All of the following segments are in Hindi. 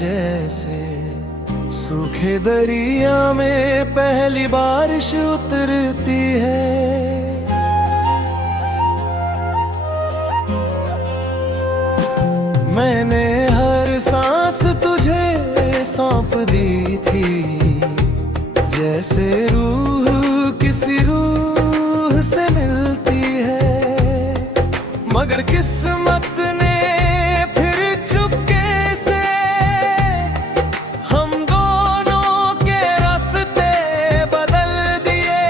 जैसे सूखे दरिया में पहली बारिश उतरती है। मैंने हर सांस तुझे सौंप दी थी, जैसे रूह किसी रूह से मिलती है। मगर किस्मत ने फिर चुपके से हम दोनों के रास्ते बदल दिए।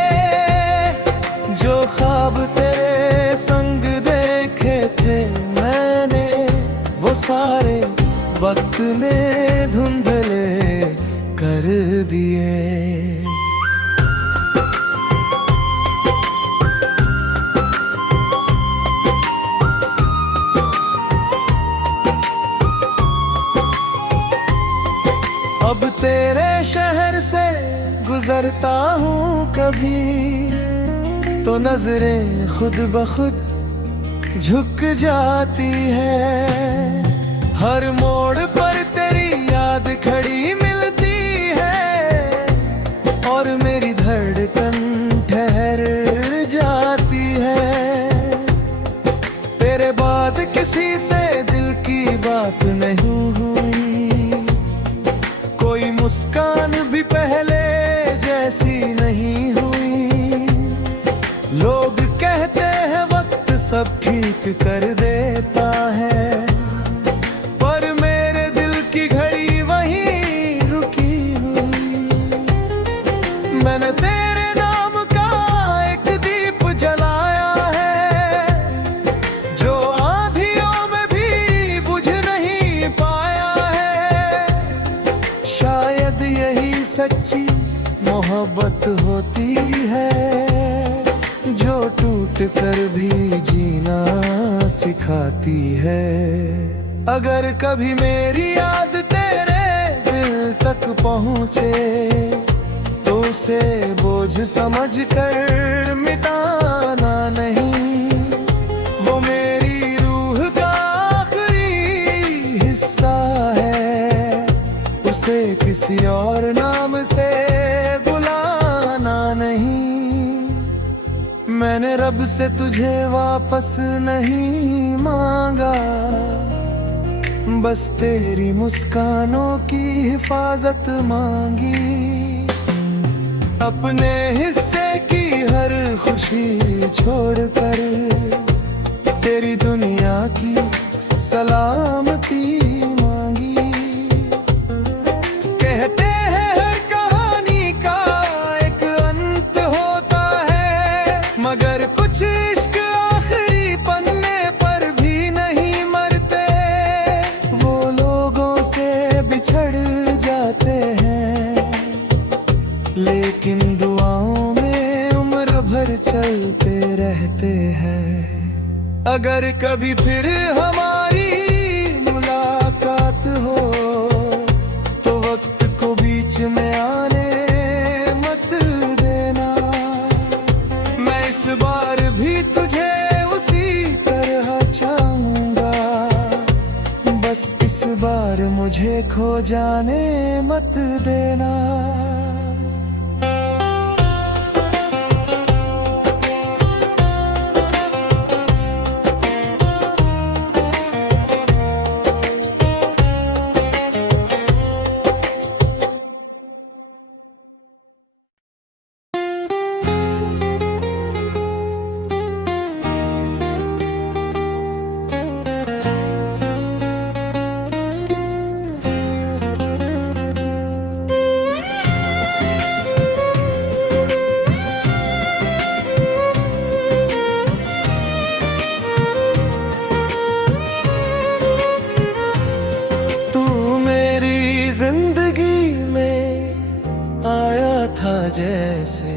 जो ख्वाब तेरे संग देखे थे मैंने, वो सारे वक्त ने धुंधले कर दिए। अब तेरे शहर से गुजरता हूँ कभी, तो नजरें खुद ब खुद झुक जाती है। हर मोड़ पर तेरी याद खड़ी मिलती है, और मेरी धड़कन ठहर जाती है। तेरे बाद किसी से दिल की बात नहीं हुई, कोई मुस्कान भी पहले जैसी नहीं हुई। लोग कहते हैं वक्त सब ठीक कर देता है, पर मेरे दिल की घड़ी वहीं रुकी हुई। मैंने तेरे नाम का एक दीप जलाया है, जो आंधियों में भी बुझ नहीं पाया है। शायद यही सच्ची मोहब्बत होती है, जो टूट कर भी जीना सिखाती है। अगर कभी मेरी याद तेरे दिल तक पहुँचे, तो उसे बोझ समझ कर मिटाना नहीं। वो मेरी रूह का आखिरी हिस्सा है, उसे किसी और नाम से बुलाना नहीं। मैंने रब से तुझे वापस नहीं मांगा, बस तेरी मुस्कानों की हिफाजत मांगी। अपने हिस्से की हर खुशी छोड़कर तेरी दुनिया की सलामती मांगी। कहते हैं हर कहानी का एक अंत होता है, मगर कुछ इश्क आखिरी पन्ने पर भी नहीं मरते। वो लोगों से बिछड़ जाते हैं, लेकिन दुआओं में उम्र भर चलते रहते हैं। अगर कभी फिर हमारी मुलाकात हो, तो वक्त को बीच में आने मत देना। मैं इस बार भी तुझे उसी तरह चाहूंगा, बस इस बार मुझे खो जाने मत देना। जिंदगी में आया था जैसे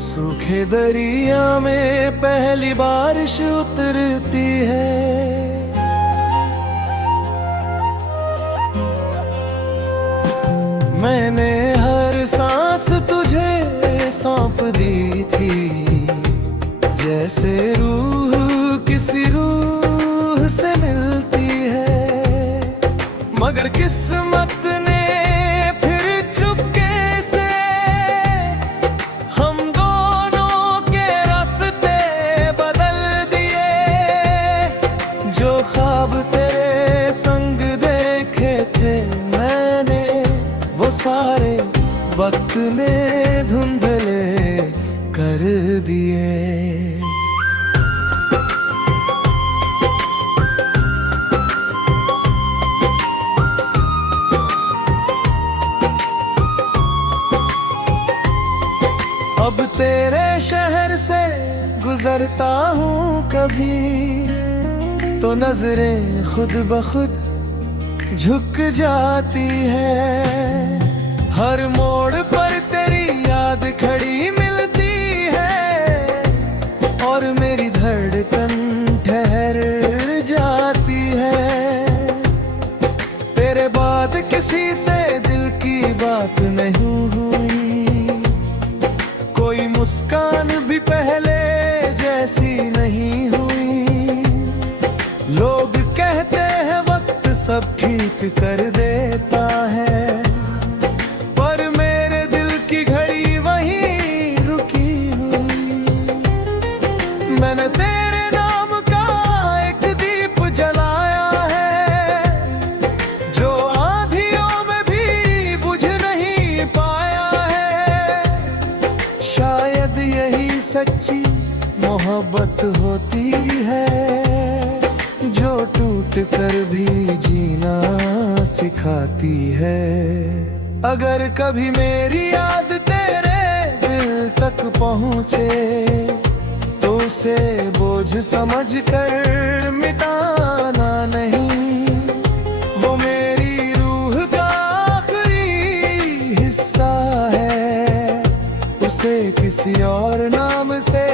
सूखे दरिया में पहली बारिश उतरती है। मैंने हर सांस तुझे सौंप दी थी, जैसे रूह किसी रूह से मिलती है। मगर किस्मत ने फिर चुपके से हम दोनों के रास्ते बदल दिए। जो ख्वाब तेरे संग देखे थे मैंने, वो सारे वक्त ने धुंधले कर दिए। अब तेरे शहर से गुजरता हूँ कभी, तो नजरें खुद ब खुद झुक जाती है। हर मोड़ पर तेरी याद खड़ी मिलती है, और मेरी धड़कन ठहर जाती है। तेरे बाद किसी से दिल की बात नहीं हुई, कोई मुस्कान भी पहले जैसी नहीं हुई। लोग कहते हैं वक्त सब ठीक कर देता है, पर मेरे दिल की घड़ी वहीं रुकी हुई। मैंने तेरे नाम का एक दीप जलाया है, जो आंधियों में भी बुझ नहीं पाया है। शायद यही सच्ची मोहब्बत होती है, जो टूट कर भी जीना सिखाती है। अगर कभी मेरी याद तेरे दिल तक पहुँचे, तो उसे बोझ समझ कर मिटाना नहीं। वो मेरी रूह का आखिरी हिस्सा है, उसे किसी और नाम से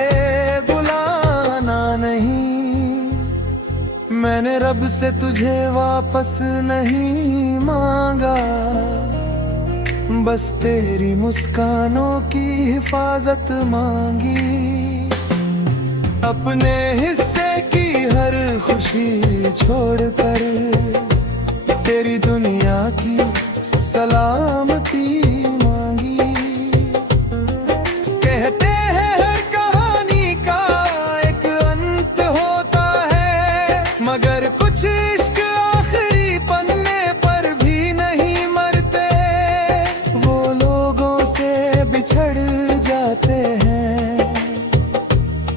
बुलाना नहीं। मैंने रब से तुझे वापस नहीं मांगा, बस तेरी मुस्कानों की हिफाजत मांगी। अपने हिस्से की हर खुशी छोड़कर तेरी दुनिया की सलामती मांगी। कहते हैं हर कहानी का एक अंत होता है, मगर कुछ इश्क आखिरी पन्ने पर भी नहीं मरते। वो लोगों से बिछड़ जाते हैं,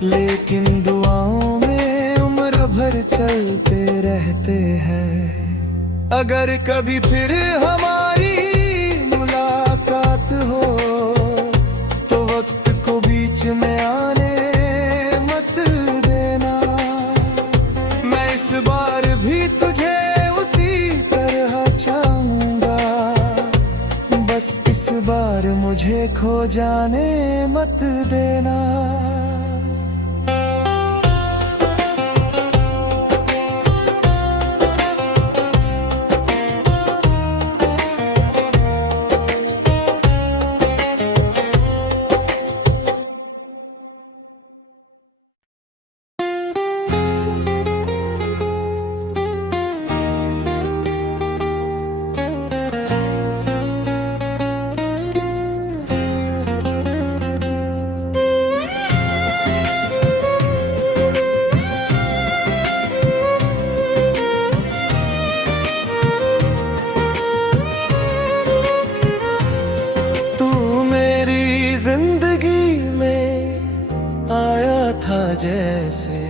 लेकिन दुआओं में उम्र भर चलते रहते हैं। अगर कभी फिर हमारी मुलाकात हो, तो वक्त को बीच में आने मत देना। मैं इस बार भी तुझे उसी तरह चाहूंगा, बस इस बार मुझे खो जाने मत देना। जैसे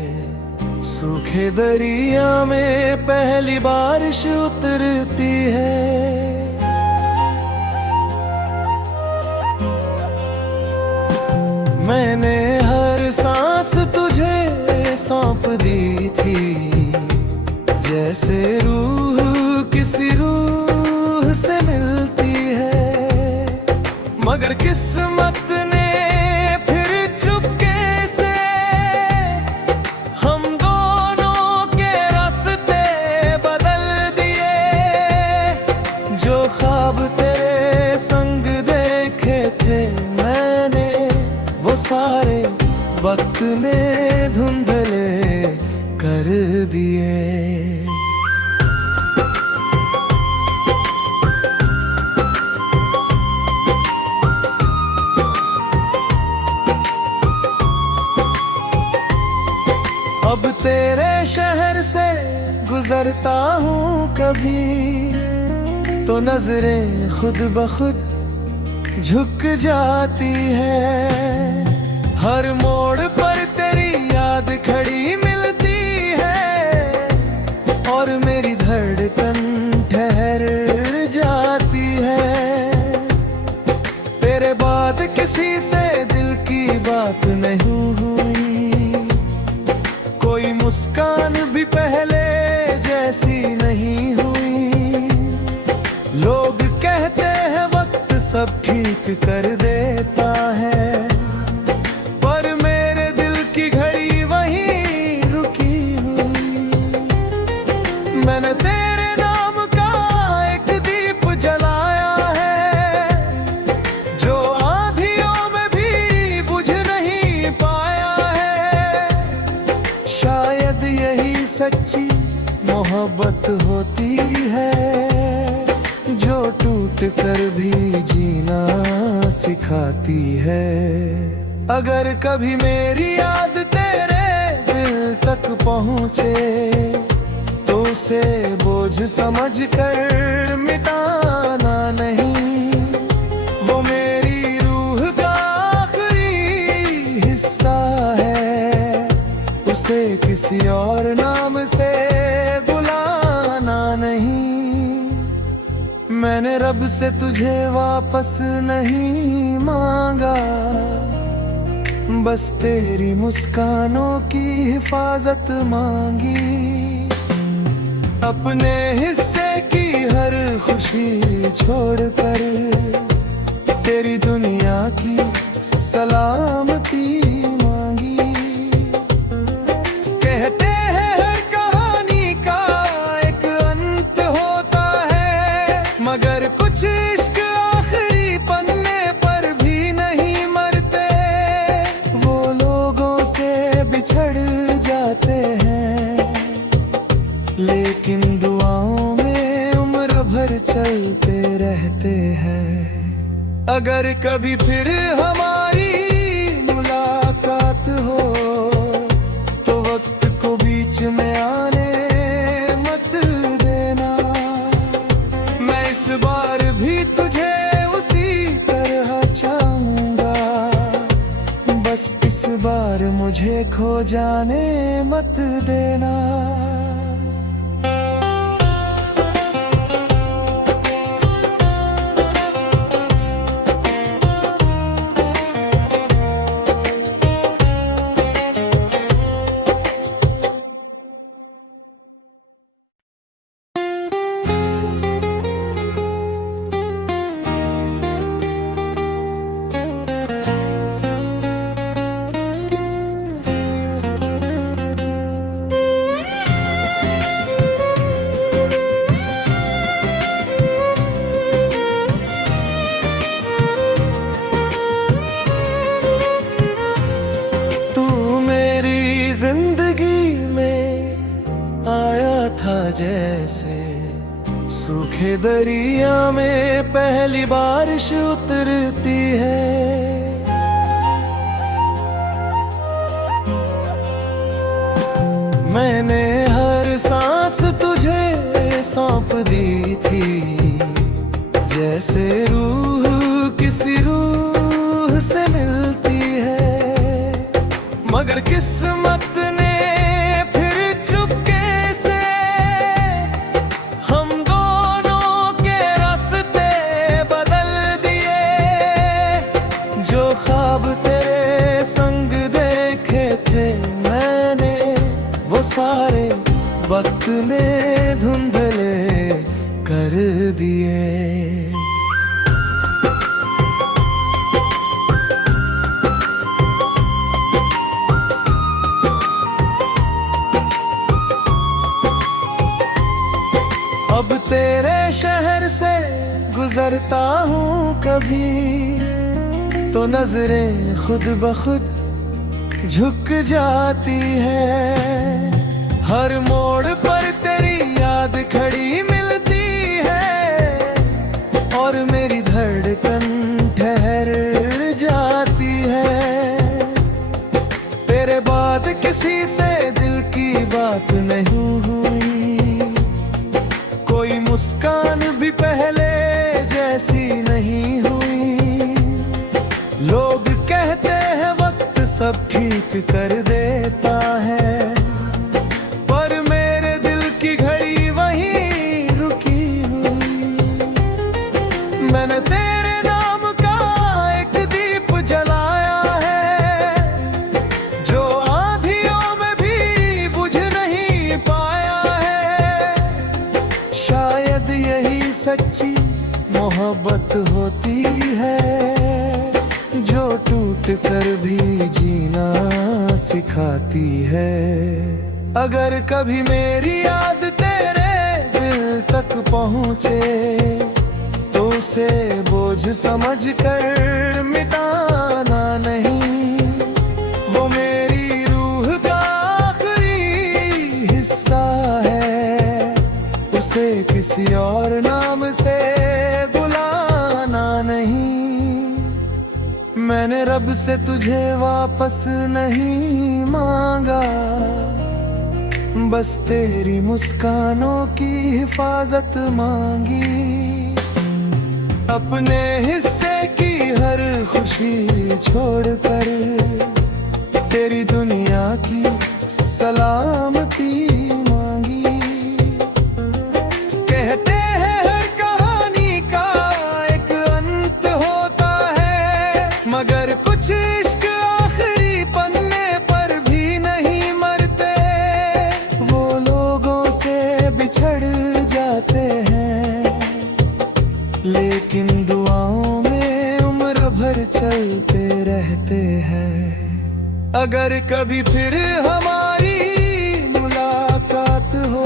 सूखे दरिया में पहली बारिश उतरती है। मैंने हर सांस तुझे सौंप दी थी, जैसे रूह किसी रूह से मिलती है। मगर किस्मत ने सारे वक्त ने धुंधले कर दिए। गुजरता हूँ कभी तो नजरें खुद ब खुद झुक जाती है। हर मोड़ पर तेरी याद खड़ी मिलती है और मेरी धड़कन ठहर जाती है। तेरे बाद किसी से दिल की बात नहीं हुई, कोई मुस्कान भी पहले जैसी नहीं हुई। लोग कहते हैं वक्त सब ठीक कर देता है, पर मेरे दिल की घड़ी वहीं रुकी हुई। मैंने तेरे नाम का एक दीप जलाया है, जो आंधियों में भी बुझ नहीं पाया है। शायद यही सच्ची मोहब्बत होती है, जो टूट कर भी जीना सिखाती है। अगर कभी मेरी याद तेरे दिल तक पहुँचे तो उसे बोझ समझ कर मिटाना नहीं। वो मेरी रूह का आखिरी हिस्सा है, उसे किसी और नाम से बुलाना नहीं। मैंने रब से तुझे वापस नहीं मांगा, बस तेरी मुस्कानों की हिफाजत मांगी। अपने हिस्से की हर खुशी छोड़कर तेरी दुनिया की सलामती मांगी। कहते हैं हर कहानी का एक अंत होता है, मगर कुछ इश्क आखिरी पन्ने पर भी नहीं मरते। वो लोगों से बिछड़ जाते हैं, लेकिन दुआओं में उम्र भर चलते रहते हैं। अगर कभी फिर हमारी मुलाकात हो तो वक्त को बीच में आने मत देना। मैं इस बार भी तुझे उसी तरह चाहूंगा, बस इस बार मुझे खो जाने मत देना। जिंदगी में आया था जैसे सूखे दरिया में पहली बारिश उतरती है। मैंने हर सांस तुझे सौंप दी थी, जैसे रूह किसी रूह से मिलती है। मगर किस्मत ने फिर चुपके से हम दोनों के रास्ते बदल दिए। जो ख्वाब तेरे संग देखे थे मैंने, वो सारे वक्त ने धुंधले कर दिए। अब तेरे शहर से गुजरता हूँ कभी तो नजरें खुद ब खुद झुक जाती है। हर मोड़ पर तेरी याद खड़ी मिलती है और मेरी धड़कन ठहर जाती है। तेरे बाद किसी से दिल की बात नहीं हुई, जैसी नहीं हुई। लोग कहते हैं वक्त सब ठीक कर देता है, पर मेरे दिल की घड़ी वहीं रुकी हुई। मैंने तेरे नाम का एक दीप जलाया है, जो आंधियों में भी बुझ नहीं पाया है। शायद यही सच्ची मोहब्बत होती है, जो टूट कर भी जीना सिखाती है। अगर कभी मेरी याद तेरे दिल तक पहुँचे, तो उसे बोझ समझकर मिटाना नहीं। वो मेरी रूह का आखिरी हिस्सा है, उसे किसी और नाम से बुलाना नहीं। मैंने रब से तुझे वापस नहीं मांगा, बस तेरी मुस्कानों की हिफाजत मांगी। अपने हिस्से की हर खुशी छोड़कर तेरी दुनिया की सलामती मांगी। कहते हैं हर कहानी का एक अंत होता है, मगर कुछ इश्क आखिरी पन्ने पर भी नहीं मरते। वो लोगों से बिछड़ जाते हैं, लेकिन दुआओं में उम्र भर चलते रहते हैं। अगर कभी फिर हमारी मुलाकात हो,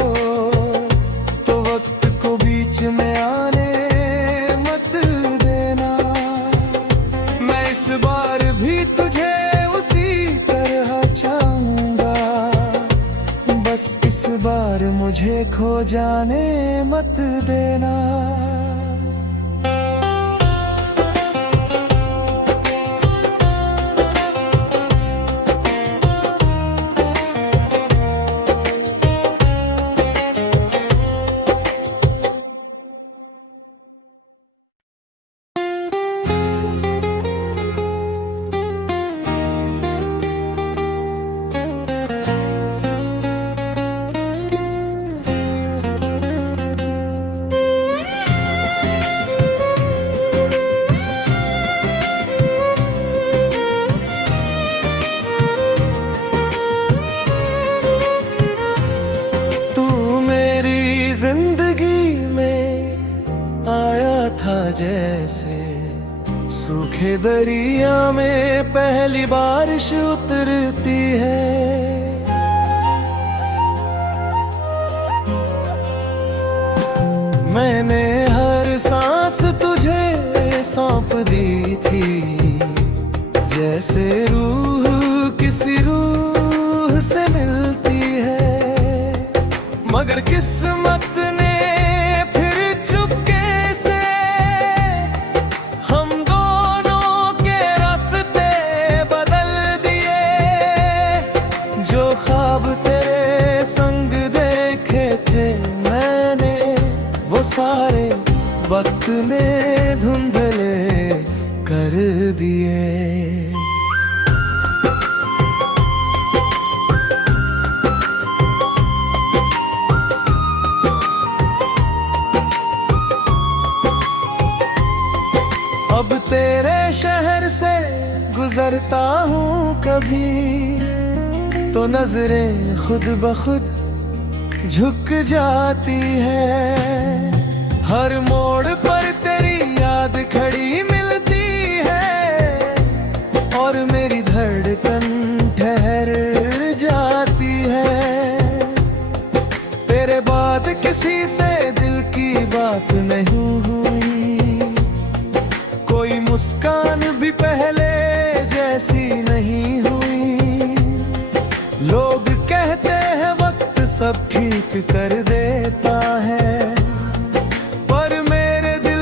तो वक्त को बीच में आने मत देना। मैं इस बार भी तुझे उसी तरह चाहूंगा, बस इस बार मुझे खो जाने मत देना। जिंदगी में आया था जैसे सूखे दरिया में पहली बारिश उतरती है। मैंने हर सांस तुझे सौंप दी थी, जैसे रूह किसी रूह से मिलती है। मगर किस्मत ने फिर चुपके से हम दोनों के रास्ते बदल दिए। जो ख्वाब तेरे संग देखे थे मैंने, वो सारे वक्त में धुंधले कर दिए। अब तेरे शहर से गुजरता हूँ कभी, तो नजरें खुद ब खुद झुक जाती है। हर मोड़ पर तेरी याद खड़ी मिलती है, और मेरी धड़कन ठहर जाती है। तेरे बाद किसी से दिल की बात नहीं हुई, कोई मुस्कान भी पहले जैसी नहीं हुई। लोग कहते हैं वक्त सब ठीक कर देता है, पर मेरे दिल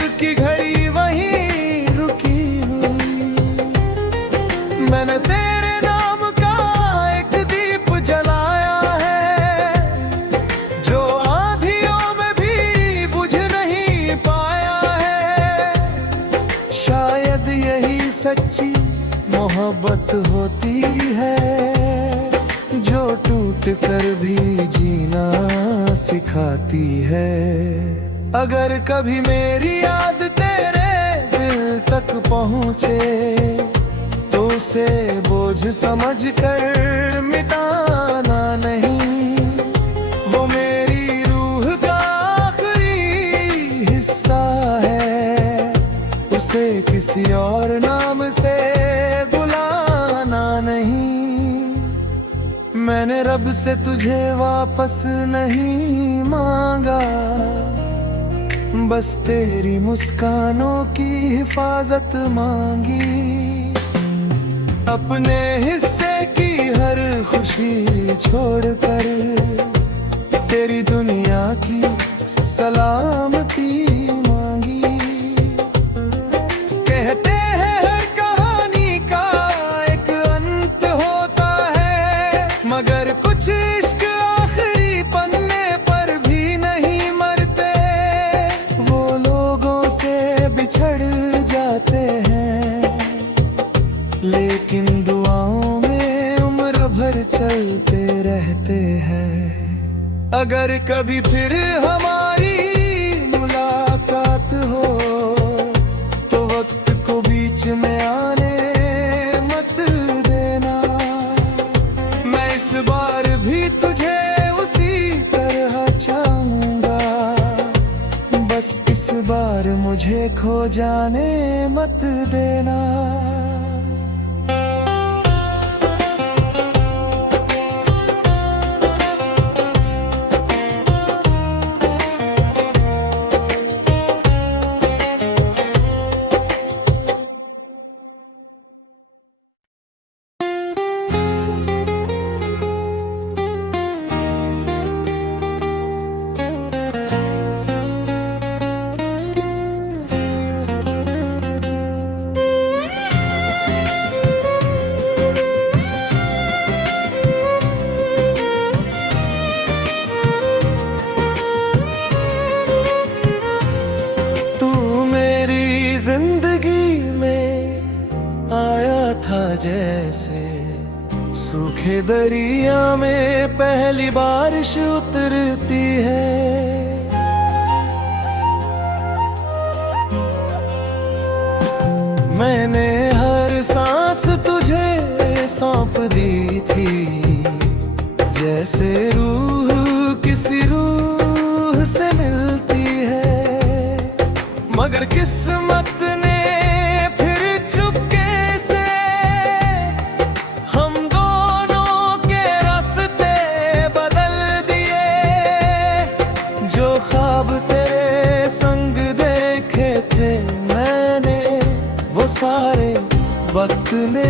सच्ची मोहब्बत होती है, जो टूट कर भी जीना सिखाती है। अगर कभी मेरी याद तेरे दिल तक पहुँचे तो उसे बोझ समझकर मिटाना नहीं। वो मेरी रूह का आखिरी हिस्सा है, उसे किसी और नाम से बुलाना नहीं। मैंने रब से तुझे वापस नहीं मांगा, बस तेरी मुस्कानों की हिफाजत मांगी। अपने हिस्से की हर खुशी छोड़कर तेरी दुनिया की सलामती मांगी। कहते हैं हर कहानी का एक अंत होता है, मगर कुछ इश्क आखिरी पन्ने पर भी नहीं मरते। वो लोगों से बिछड़ जाते हैं, लेकिन दुआओं में उम्र भर चलते रहते हैं। अगर कभी फिर हमारी मुलाकात हो तो वक्त को बीच में आने मत देना। मैं इस बार भी तुझे उसी तरह चाहूंगा, बस इस बार मुझे खो जाने मत देना। जैसे सूखे दरिया में पहली बारिश उतरती है। मैंने हर सांस तुझे सौंप दी थी, जैसे रूह किसी रूह से मिलती है। मगर किस्मत ने सारे वक्त ने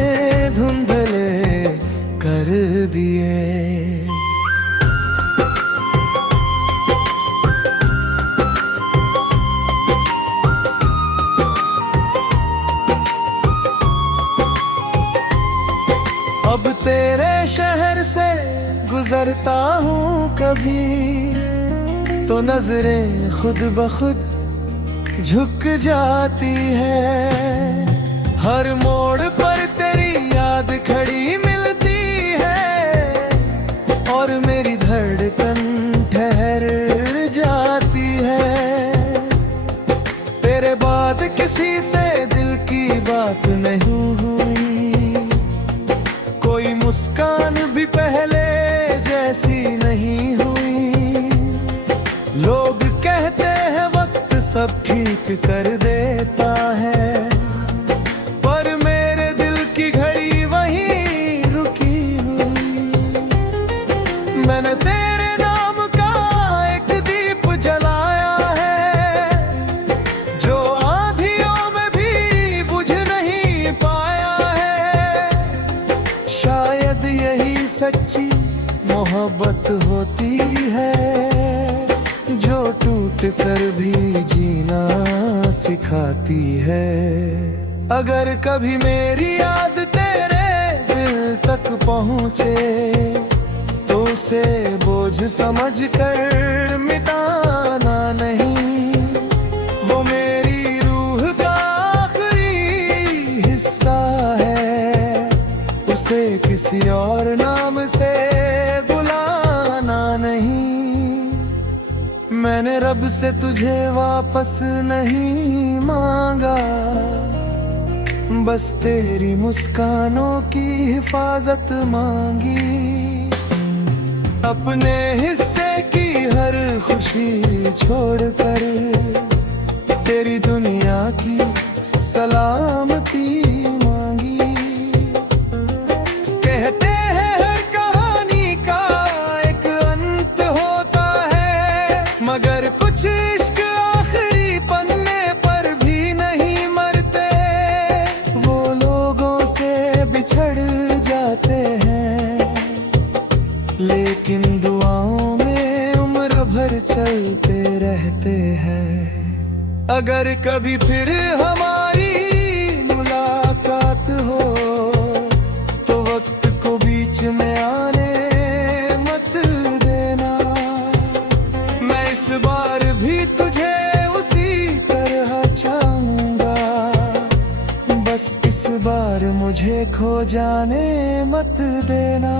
धुंधले कर दिए। अब तेरे शहर से गुजरता हूँ कभी तो नजरें खुद ब खुद झुक जाती है। हर मोड़ पर तेरी याद खड़ी मिलती है और मेरी धड़कन ठहर जाती है। तेरे बाद किसी से दिल की बात नहीं हुई, कोई मुस्कान भी पहले जैसी नहीं हुई। लोग कहते हैं वक्त सब ठीक कर देता है, मैंने तेरे नाम का एक दीप जलाया है, जो आंधियों में भी बुझ नहीं पाया है। शायद यही सच्ची मोहब्बत होती है, जो टूट कर भी जीना सिखाती है। अगर कभी मेरी याद तेरे दिल तक पहुँचे तो उसे बोझ समझकर मिटाना नहीं। वो मेरी रूह का आखिरी हिस्सा किसी और नाम से बुलाना नहीं। मैंने रब से तुझे वापस नहीं मांगा, बस तेरी मुस्कानों की हिफाजत मांगी। अपने हिस्से की हर खुशी छोड़कर तेरी दुनिया की सलामती मांगी। कहते हैं हर कहानी का एक अंत होता है, मगर कुछ इश्क आखिरी पन्ने पर भी नहीं मरते। वो लोगों से बिछड़ जाते हैं, लेकिन दुआओं में उम्र भर चलते रहते हैं। अगर कभी फिर हमारी मुलाकात हो तो वक्त को बीच में आने मत देना। मैं इस बार भी तुझे उसी तरह चाहूंगा, बस इस बार मुझे खो जाने मत देना।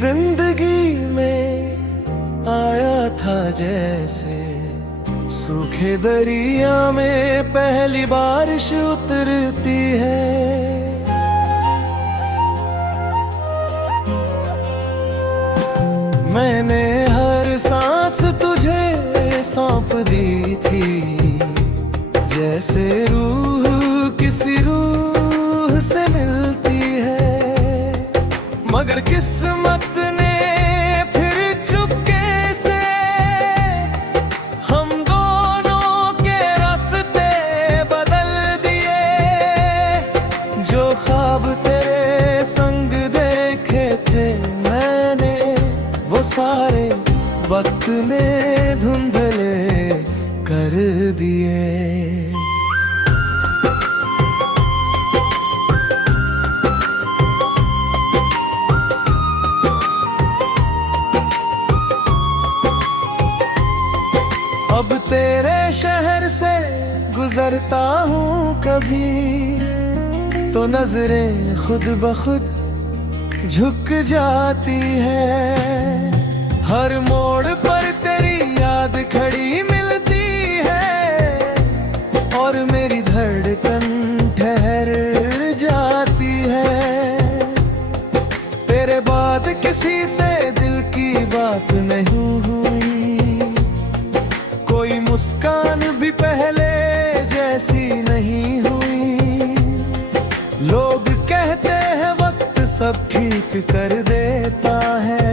जिंदगी में आया था जैसे सूखे दरिया में पहली बारिश उतरती है। मैंने हर सांस तुझे सौंप दी थी, जैसे रूह किसी रूह से मिलती है। मगर किस्मत ने फिर चुपके से हम दोनों के रास्ते बदल दिए। जो ख्वाब तेरे संग देखे थे मैंने, वो सारे वक्त में धुंधले कर दिए। अब तेरे शहर से गुजरता हूँ कभी, तो नजरें खुद ब खुद झुक जाती है। हर मोड़ पर तेरी याद खड़ी मिलती है, और मेरी धड़कन ठहर जाती है। तेरे बाद किसी से दिल की बात नहीं हुई, कोई मुस्कान भी पहले जैसी नहीं हुई। लोग कहते हैं वक्त सब ठीक कर देता है,